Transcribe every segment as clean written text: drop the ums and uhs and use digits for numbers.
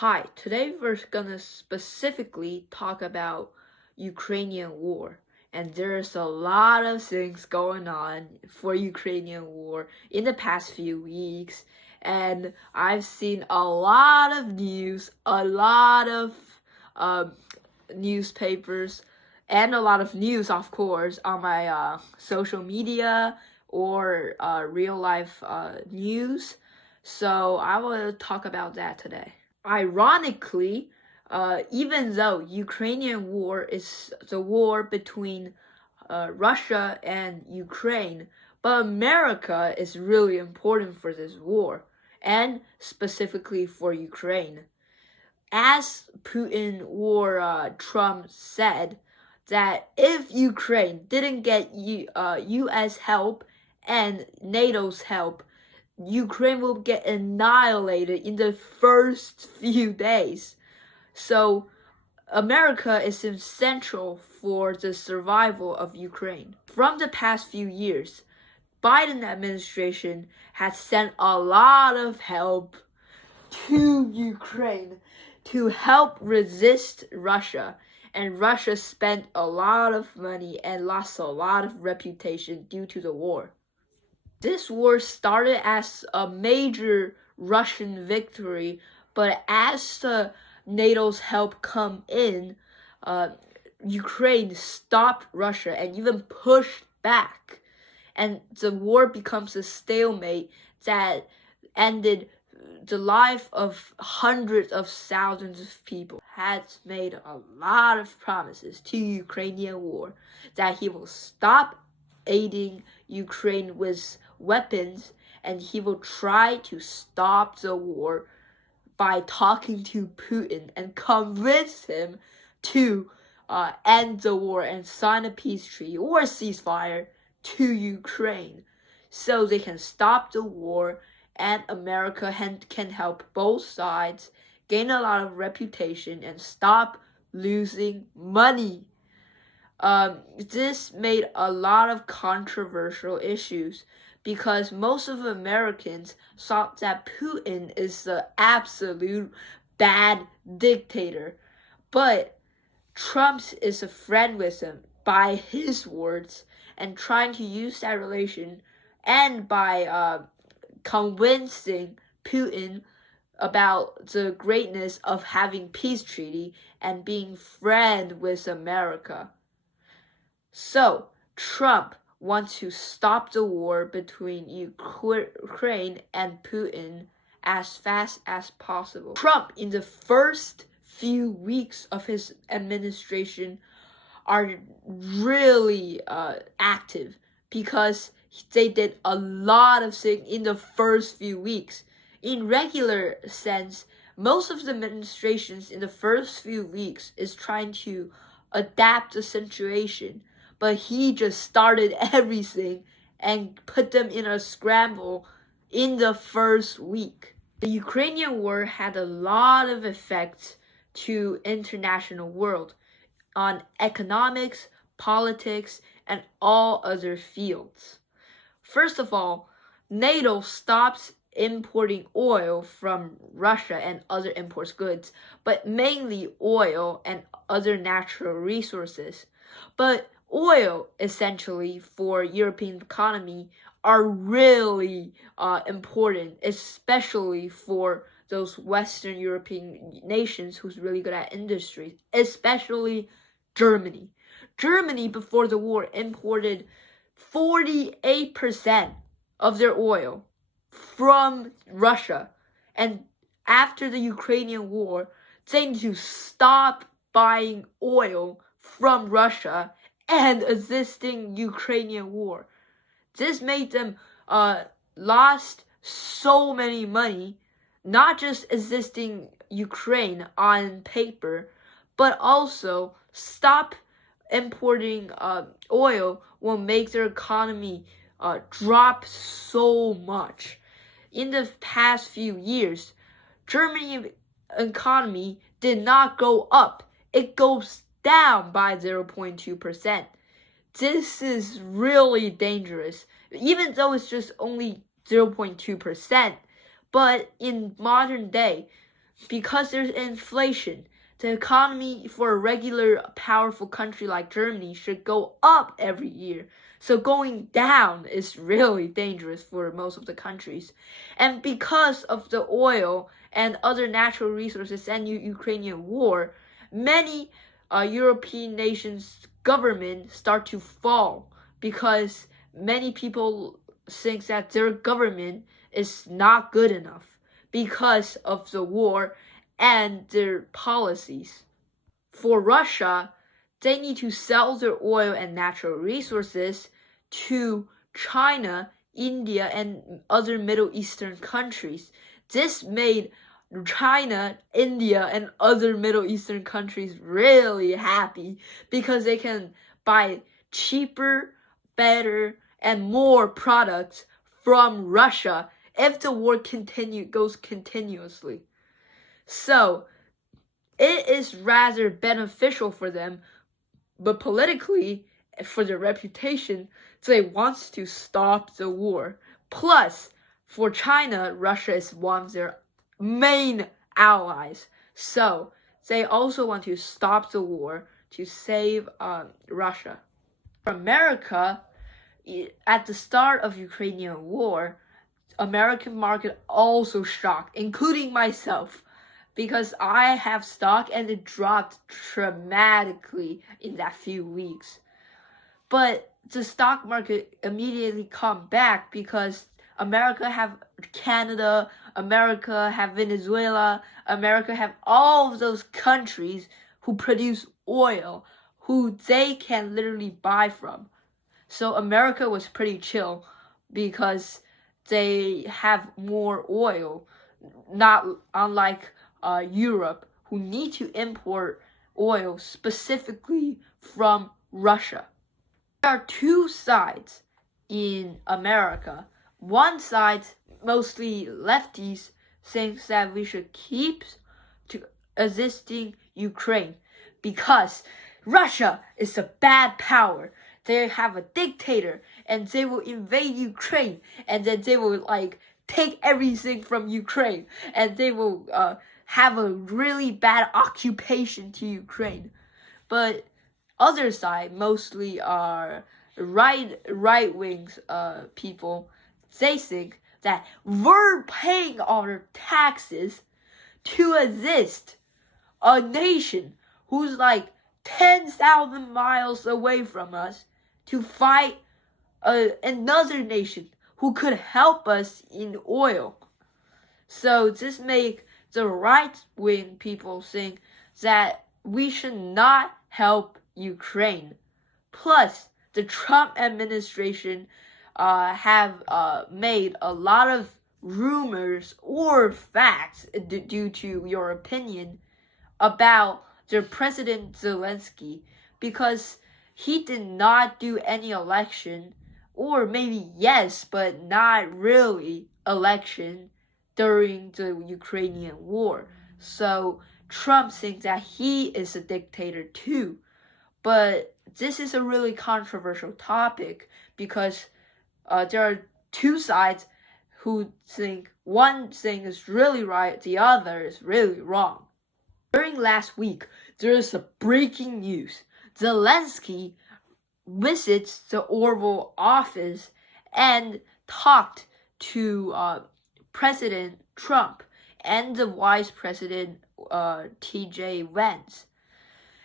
Hi, today we're gonna specifically talk about Ukrainian war. And there's a lot of things going on for Ukrainian war in the past few weeks. And I've seen a lot of news, a lot of um, newspapers, and a lot of news, of course, on my social media or real life news. So I will talk about that today. Ironically, even though Ukrainian war is the war between Russia and Ukraine, but America is really important for this war, and specifically for Ukraine. As Putin or Trump said, that if Ukraine didn't get U.S. help and NATO's help, Ukraine will get annihilated in the first few days. So America is essential for the survival of Ukraine. From the past few years, Biden administration has sent a lot of help to Ukraine to help resist Russia. And Russia spent a lot of money and lost a lot of reputation due to the war. This war started as a major Russian victory, but as the NATO's help come in, Ukraine stopped Russia and even pushed back. And the war becomes a stalemate that ended the life of hundreds of thousands of people. Has made a lot of promises to Ukrainian war that he will stop aiding Ukraine with weapons and he will try to stop the war by talking to Putin and convince him to end the war and sign a peace treaty or ceasefire to Ukraine so they can stop the war and America can help both sides gain a lot of reputation and stop losing money. This made a lot of controversial issues because most of Americans thought that Putin is the absolute bad dictator. But Trump is a friend with him by his words and trying to use that relation and by convincing Putin about the greatness of having peace treaty and being friend with America. So, Trump wants to stop the war between Ukraine and Putin as fast as possible. Trump, in the first few weeks of his administration, are really active because they did a lot of things in the first few weeks. In regular sense, most of the administrations in the first few weeks is trying to adapt the situation, but he just started everything and put them in a scramble in the first week. The Ukrainian war had a lot of effects to international world on economics, politics, and all other fields. First of all, NATO stops importing oil from Russia and other import goods, but mainly oil and other natural resources. But oil, essentially, for European economy are really important, especially for those Western European nations who's really good at industry, especially Germany. Germany, before the war, imported 48% of their oil from Russia. And after the Ukrainian war, they need to stop buying oil from Russia and assisting Ukrainian war. This made them lost so many money, not just assisting Ukraine on paper, but also stop importing oil will make their economy drop so much. In the past few years, Germany's economy did not go up. It goes down by 0.2%. This is really dangerous, even though it's just only 0.2%. But in modern day, because there's inflation. The economy for a regular powerful country like Germany should go up every year. So going down is really dangerous for most of the countries. And because of the oil and other natural resources and Ukrainian war, many European nations' government start to fall because many people think that their government is not good enough because of the war and their policies. For Russia, they need to sell their oil and natural resources to China, India, and other Middle Eastern countries. This made China, India, and other Middle Eastern countries really happy because they can buy cheaper, better, and more products from Russia if the war goes continuously. So it is rather beneficial for them, but politically, for their reputation, they want to stop the war. Plus, for China, Russia is one of their main allies. So they also want to stop the war to save Russia. For America, at the start of Ukrainian war, American market also shocked, including myself, because I have stock and it dropped dramatically in that few weeks. But the stock market immediately come back because America have Canada, America have Venezuela, America have all of those countries who produce oil, who they can literally buy from. So America was pretty chill because they have more oil, not unlike Europe, who need to import oil specifically from Russia. There are two sides in America. One side, mostly lefties, thinks that we should keep to existing Ukraine because Russia is a bad power. They have a dictator and they will invade Ukraine and then they will take everything from Ukraine and they will have a really bad occupation to Ukraine. But other side, mostly are right wings people, they think that we're paying our taxes to exist a nation who's 10,000 miles away from us to fight another nation who could help us in oil. So this makes the right-wing people think that we should not help Ukraine. Plus, the Trump administration have made a lot of rumors or facts due to your opinion about their President Zelensky because he did not do any election, or maybe yes, but not really election during the Ukrainian war. So Trump thinks that he is a dictator too. But this is a really controversial topic because there are two sides who think one thing is really right, the other is really wrong. During last week, there is a breaking news. Zelensky visits the Oval Office and talked to President Trump and the Vice President T.J. Vance.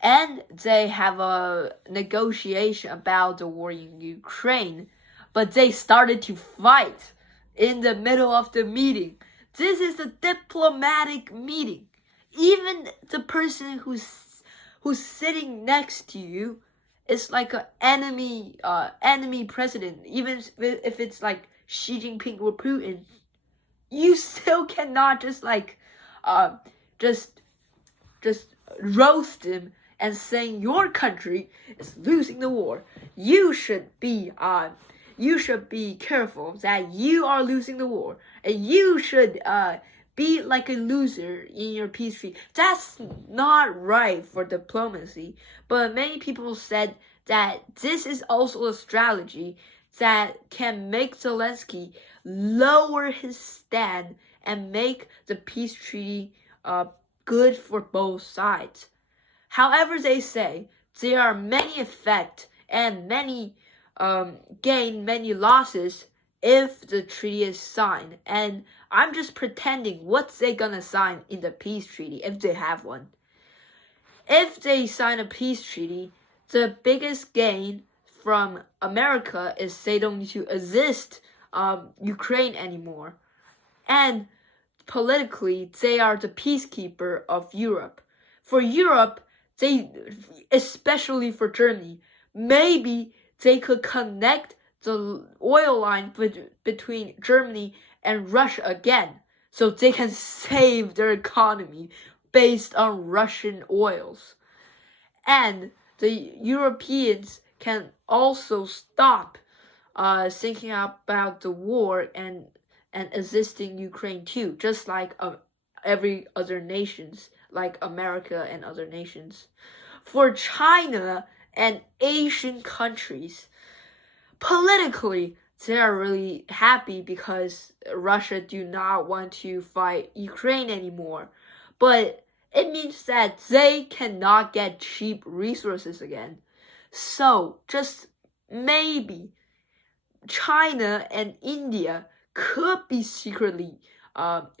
And they have a negotiation about the war in Ukraine, but they started to fight in the middle of the meeting. This is a diplomatic meeting. Even the person who's sitting next to you is like an enemy president. Even if it's like Xi Jinping or Putin, you still cannot just roast him and saying your country is losing the war. You should be careful that you are losing the war, and you should be like a loser in your peace treaty. That's not right for diplomacy. But many people said that this is also a strategy that can make Zelensky lower his stand and make the peace treaty good for both sides. However, they say there are many effects and many gain, many losses if the treaty is signed. And I'm just pretending what they gonna sign in the peace treaty if they have one. If they sign a peace treaty, the biggest gain from America is they don't need to assist Ukraine anymore. And politically, they are the peacekeeper of Europe. For Europe, especially for Germany, maybe they could connect the oil line between Germany and Russia again, so they can save their economy based on Russian oils. And the Europeans can also stop thinking about the war and assisting Ukraine too, just like every other nations, like America and other nations. For China and Asian countries, politically, they are really happy because Russia do not want to fight Ukraine anymore. But it means that they cannot get cheap resources again. So, just maybe China and India could be secretly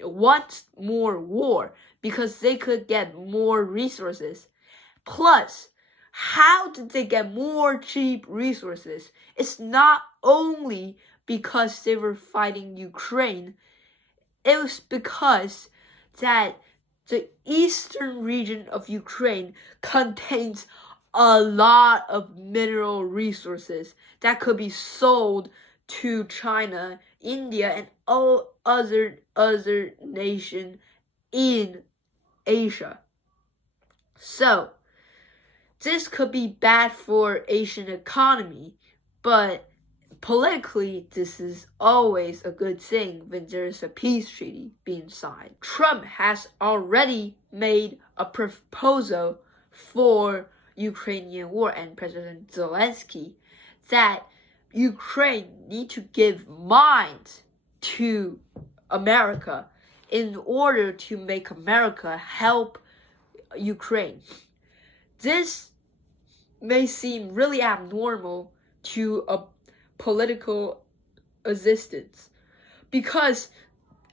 want more war because they could get more resources. Plus, how did they get more cheap resources? It's not only because they were fighting Ukraine. It was because that the eastern region of Ukraine contains a lot of mineral resources that could be sold to China, India, and all other nations in Asia. So, this could be bad for Asian economy, but politically, this is always a good thing when there's a peace treaty being signed. Trump has already made a proposal for Ukrainian war, and President Zelensky that Ukraine need to give mines to America in order to make America help Ukraine. This may seem really abnormal to a political assistance because,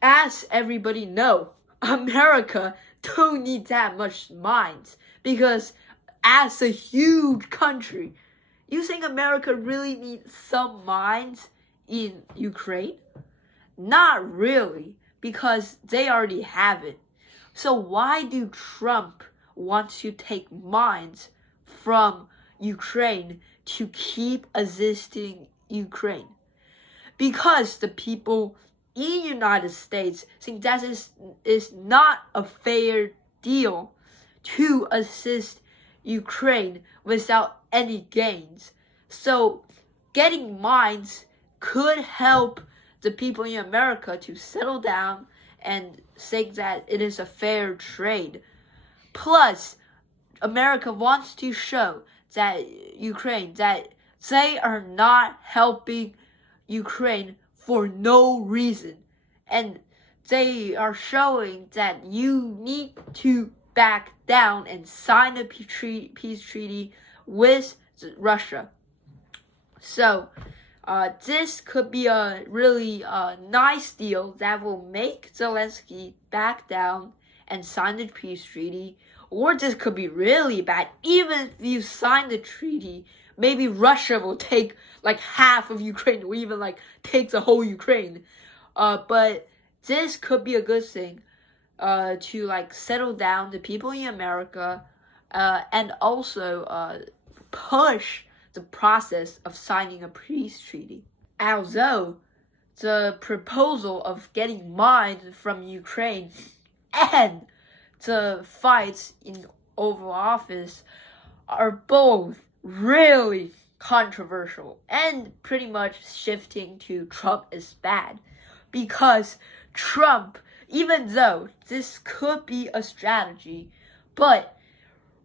as everybody know, America don't need that much mines because as a huge country, you think America really needs some mines in Ukraine? Not really, because they already have it. So why do Trump want to take mines from Ukraine to keep assisting Ukraine? Because the people in the United States think that is not a fair deal to assist Ukraine without any gains. So getting mines could help the people in America to settle down and say that it is a fair trade. Plus, America wants to show that Ukraine that they are not helping Ukraine for no reason. And they are showing that you need to back down and sign a peace treaty with Russia. So, this could be a really nice deal that will make Zelensky back down and sign the peace treaty. Or this could be really bad. Even if you sign the treaty, maybe Russia will take like half of Ukraine, or even like take the whole Ukraine. But this could be a good thing to like settle down the people in America and also push the process of signing a peace treaty. Although the proposal of getting mines from Ukraine and the fights in Oval Office are both really controversial and pretty much shifting to Trump is bad. Because Trump, even though this could be a strategy, but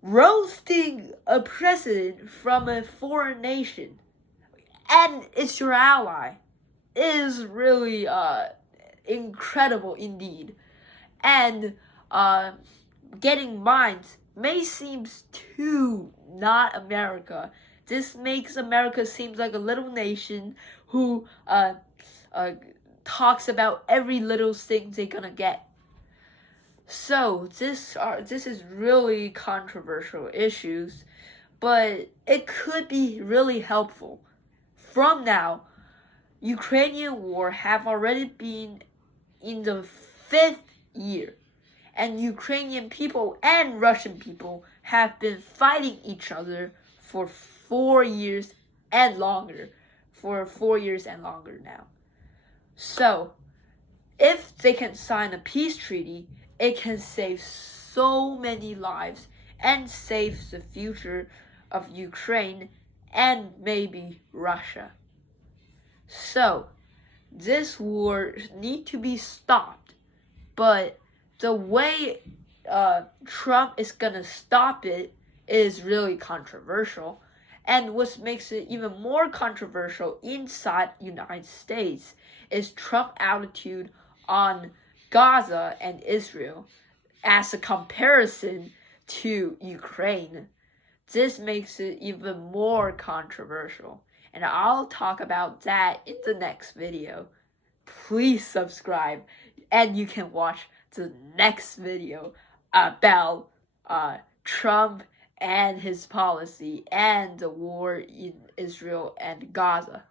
roasting a president from a foreign nation and it's your ally is really incredible indeed. And getting mines may seem too not America. This makes America seem like a little nation who talks about every little thing they're gonna get. So this is really controversial issues, but it could be really helpful. From now, Ukrainian war have already been in the 5th year, and Ukrainian people and Russian people have been fighting each other for 4 years and longer. For 4 years and longer now. So, if they can sign a peace treaty, it can save so many lives and save the future of Ukraine and maybe Russia. So, this war need to be stopped, but the way Trump is gonna stop it is really controversial. And what makes it even more controversial inside the United States is Trump's attitude on Gaza and Israel as a comparison to Ukraine. This makes it even more controversial. And I'll talk about that in the next video. Please subscribe, and you can watch the next video about Trump and his policy and the war in Israel and Gaza.